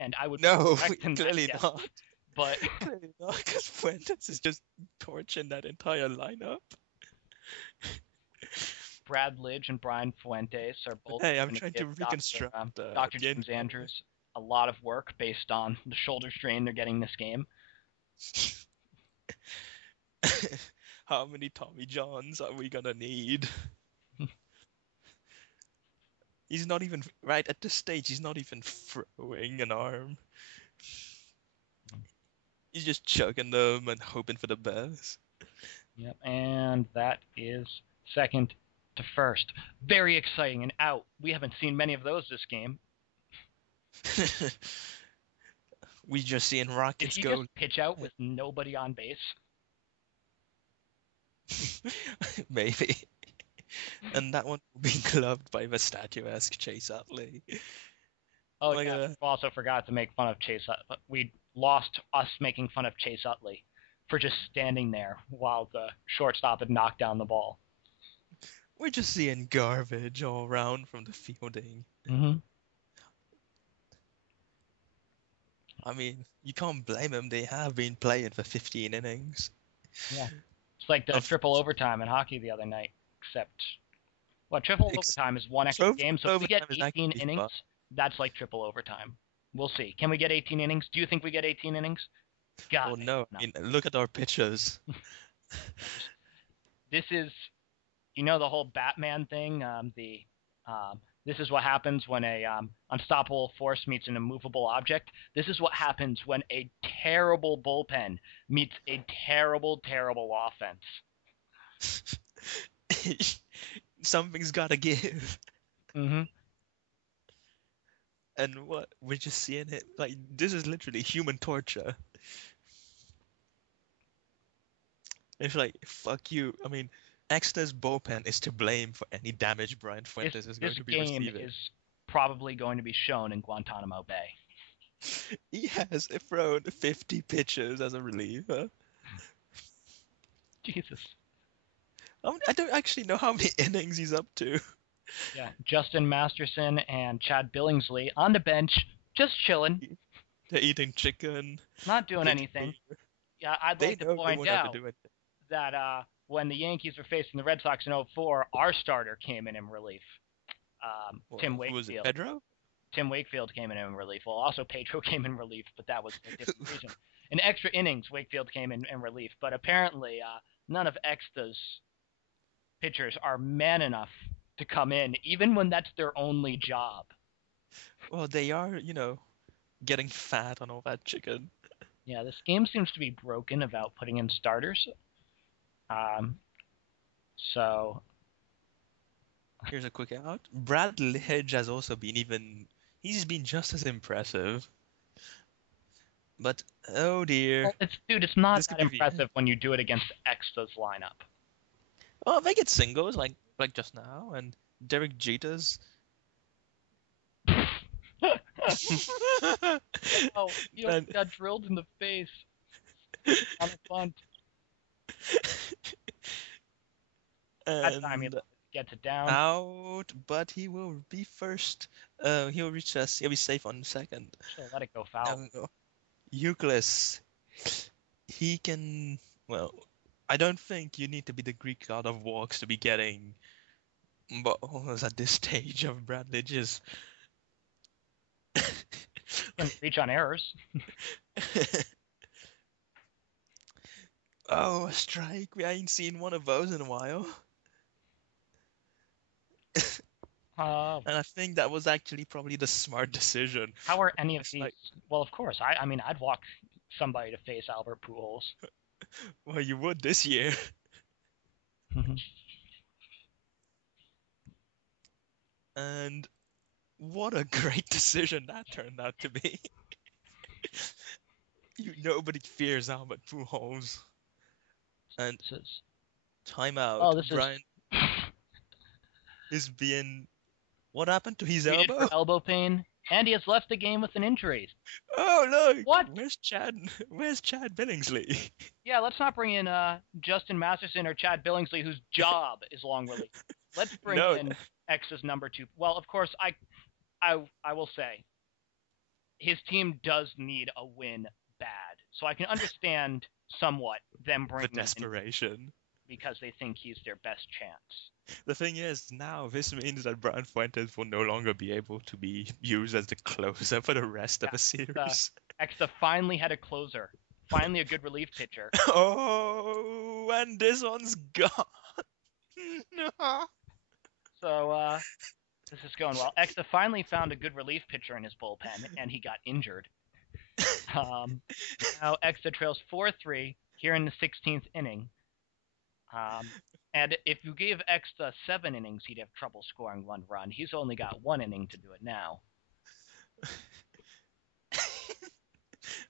and I would be No, correct in that clearly guess. not. But Clearly not, because Fuentes is just torching that entire lineup. Brad Lidge and Brian Fuentes are both Hey, I'm going to trying to give reconstruct Dr. the James Andrews a lot of work based on the shoulder strain they're getting this game. How many Tommy Johns are we gonna need? He's not even right at this stage. He's not even throwing an arm. He's just chugging them and hoping for the best. Yep, and that is second to first. Very exciting and out. We haven't seen many of those this game. We just seeing Did rockets he go. just pitch out with nobody on base? Maybe. And that one will be gloved by the statuesque Chase Utley. Oh, Like yeah, we also forgot to make fun of Chase Utley. We lost us making fun of Chase Utley for just standing there while the shortstop had knocked down the ball. we're just seeing garbage all around from the fielding. Mm-hmm. I mean, you can't blame them. They have been playing for 15 innings. Yeah. It's like the Of triple overtime in hockey the other night, except, well, triple ex overtime is one extra game, so if we get overtime is 18 actually innings, fun. that's like triple overtime. We'll see. Can we get 18 innings? Do you think we get 18 innings? God, Well, no, no. I mean, look at our pitchers. This is, the whole Batman thing. This is what happens when a unstoppable force meets an immovable object. This is what happens when a terrible bullpen meets a terrible, terrible offense. Something's gotta give. Mm-hmm. And what? We're just seeing it. Like, this is literally human torture. It's like, fuck you. I mean, Exta's bullpen is to blame for any damage Brian Fuentes is This going to be game receiving. is probably going to be shown in Guantanamo Bay. He has thrown 50 pitches as a reliever. Jesus. I don't actually know how many innings he's up to. Yeah, Justin Masterson and Chad Billingsley on the bench, just chilling, They're eating chicken. not doing drinking anything. beer. Yeah, I'd They like to know they point won't have to out do it. that when the Yankees were facing the Red Sox in '04, our starter came in relief. Tim Who was it? Wakefield. Pedro? Tim Wakefield came in relief. Well, also Pedro came in relief, but that was a different reason. In extra innings, Wakefield came in relief, but apparently none of Exta's pitchers are man enough to come in, even when that's their only job. Well, they are, getting fat on all that chicken. Yeah, this game seems to be broken about putting in starters. So Here's a quick out. Brad Lidge has also he's been just as impressive. But, oh dear. well, it's not This could that be the end. impressive when you do it against Exta's lineup. Oh, they get singles like just now, and Derek Jeter's. Oh, you And got drilled in the face on a bunt. That time he and gets it down. out, but he will be first. He'll reach us. He'll be safe on second. Should let it go foul. Euclid, he can. Well, I don't think you need to be the Greek god of walks to be getting balls at this stage of Brad Lidge's. Can reach on errors. Oh, a strike. We ain't seen one of those in a while. And I think that was actually probably the smart decision. How are any of It's these? like, Well, of course. I mean, I'd walk somebody to face Albert Pujols. well, you would this year. And what a great decision that turned out to be. Nobody fears Albert Pujols. And timeout. Oh, this Brian is being. What happened to his treated elbow? for elbow pain, and he has left the game with an injury. Oh look! What? Where's Chad? Where's Chad Billingsley? Yeah, let's not bring in Justin Masterson or Chad Billingsley, whose job is long relief. Let's bring in X's number 2. Well, of course, I will say his team does need a win bad. So I can understand somewhat them The bringing him in desperation. because they think he's their best chance. The thing is, now this means that Brian Fuentes will no longer be able to be used as the closer for the rest of Yeah, the series. Exta finally had a closer, finally a good relief pitcher. Oh, and this one's gone. No. So this is going well. Exta finally found a good relief pitcher in his bullpen, and he got injured. Now Exta trails 4-3 here in the 16th inning. And if you gave Exta 7 innings, he'd have trouble scoring 1 run. He's only got 1 inning to do it now.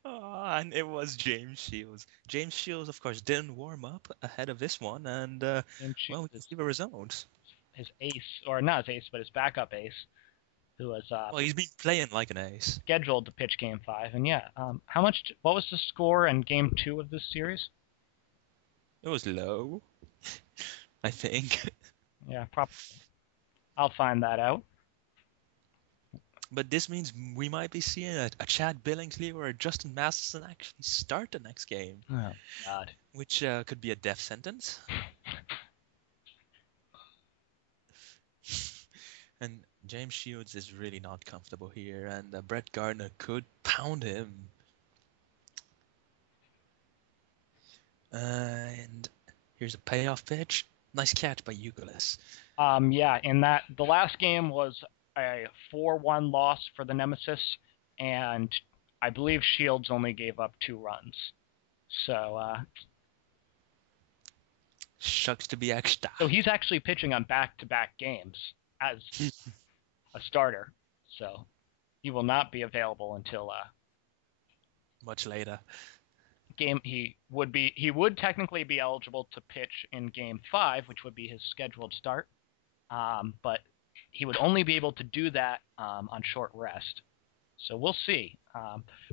Oh, and it was James Shields. James Shields, of course, didn't warm up ahead of this one, and well, we can see the results. His ace, or not his ace, but his backup ace, who was Well, he's been playing like an ace. scheduled to pitch Game 5. And yeah, what was the score in Game 2 of this series? It was low, I think. Yeah, probably. I'll find that out. But this means we might be seeing a Chad Billingsley or a Justin Masterson actually start the next game, Oh, God. which could be a death sentence. And James Shields is really not comfortable here, and Brett Gardner could pound him. And here's a payoff pitch. Nice catch by Euclid. Yeah, the last game was a 4-1 loss for the Nemesis, and I believe Shields only gave up 2 runs. So, Shucks to be extra. so he's actually pitching on back-to-back games as a starter. So he will not be available until Much later. he would technically be eligible to pitch in Game 5, which would be his scheduled start. But he would only be able to do that on short rest. So we'll see.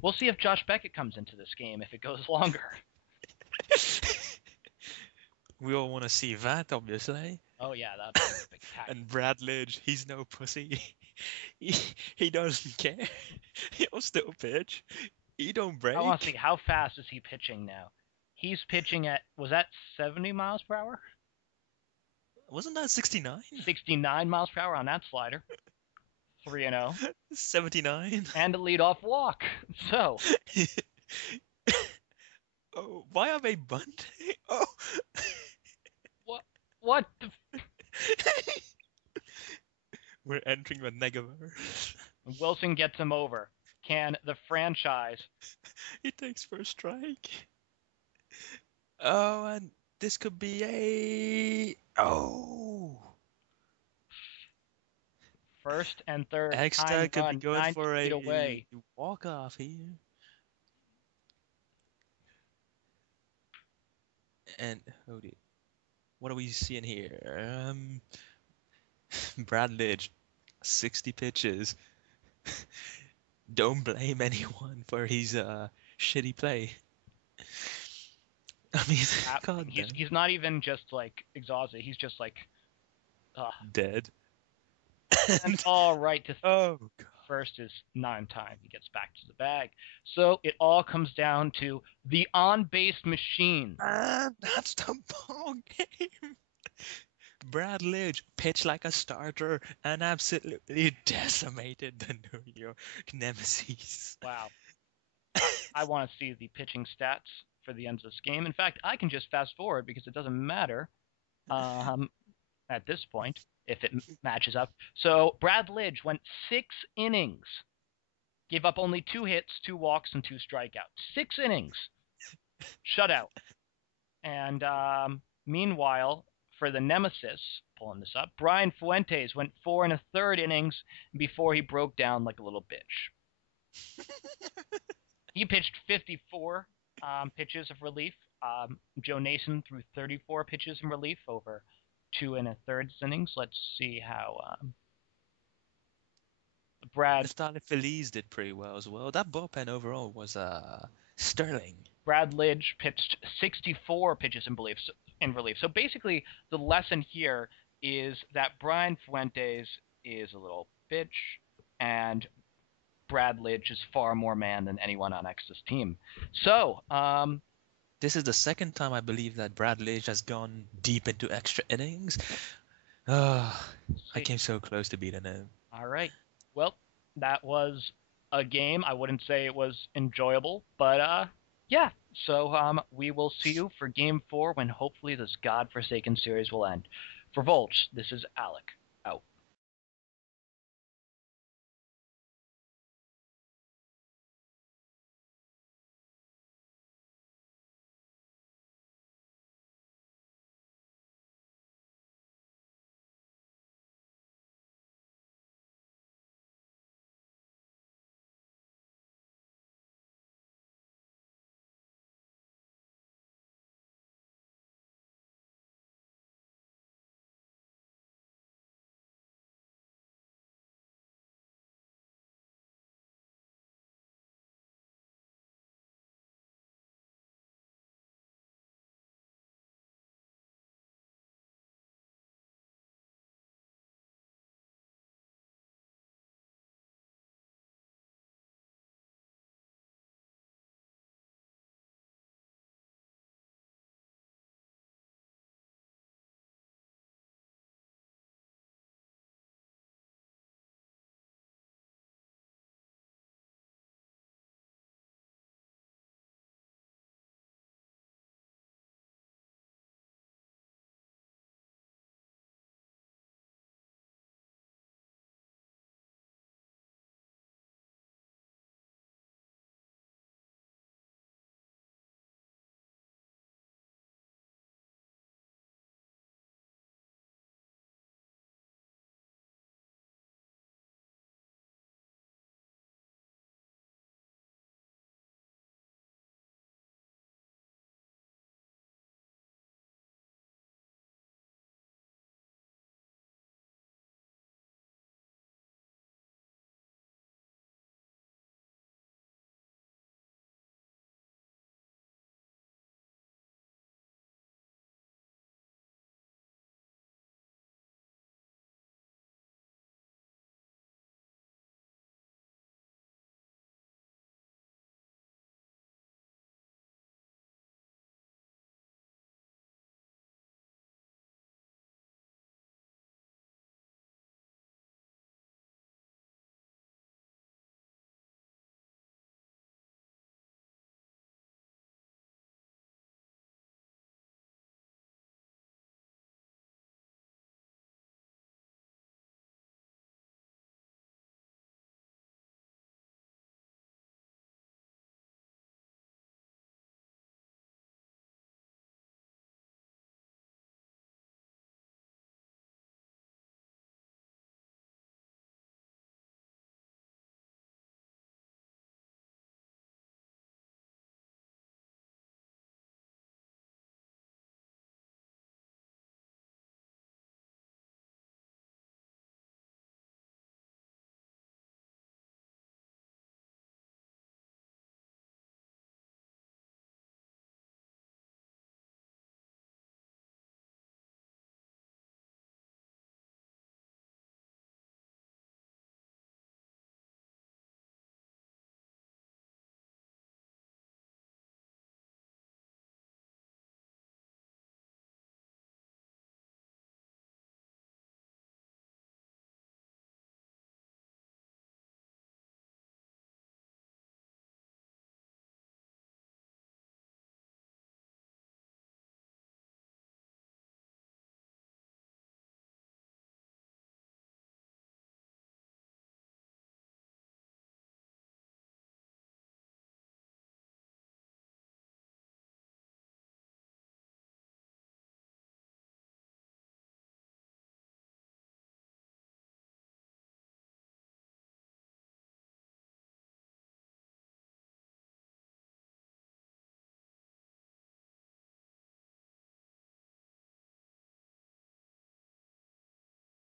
We'll see if Josh Beckett comes into this game if it goes longer. We all want to see that, obviously. Oh yeah, that'd be spectacular. And Brad Lidge, he's no pussy. He doesn't care. He'll still pitch. He don't break. I want to see how fast is he pitching now. He's pitching at, was that 70 miles per hour? Wasn't that 69? 69 miles per hour on that slider. 3-0. 79? And a leadoff walk. So. Oh, why are they bunting? Oh. What? We're entering the Negaverse. Wilson gets him over. Can the franchise? He takes first strike. Oh, and this could be a... Oh. First and third. Exta could be going for a away. walk-off here. And what are we seeing here? Brad Lidge, 60 pitches. Don't blame anyone for his shitty play. I mean, God, he's not even just like exhausted. He's just like dead. And all right to God. First is not in time. He gets back to the bag. So it all comes down to the on-base machine. That's the ball game. Brad Lidge pitched like a starter and absolutely decimated the New York Nemesis. Wow. I want to see the pitching stats for the end of this game. In fact, I can just fast forward because it doesn't matter at this point if it matches up. So Brad Lidge went 6 innings, gave up only 2 hits, 2 walks, and 2 strikeouts. 6 innings. Shutout. And meanwhile, for the Nemesis, pulling this up, Brian Fuentes went 4 1/3 innings before he broke down like a little bitch. He pitched 54 pitches of relief. Joe Nason threw 34 pitches in relief over 2 1/3 innings. Let's see how Brad. Started Feliz did pretty well as well. That bullpen overall was sterling. Brad Lidge pitched 64 pitches in relief. So basically, the lesson here is that Brian Fuentes is a little bitch, and Brad Lidge is far more man than anyone on Exta's team. So, This is the second time I believe that Brad Lidge has gone deep into extra innings. Ah, I see. came so close to beating him. All right. Well, that was a game. I wouldn't say it was enjoyable, but yeah. So we will see you for game 4 when hopefully this godforsaken series will end. For Volch, this is Alec out.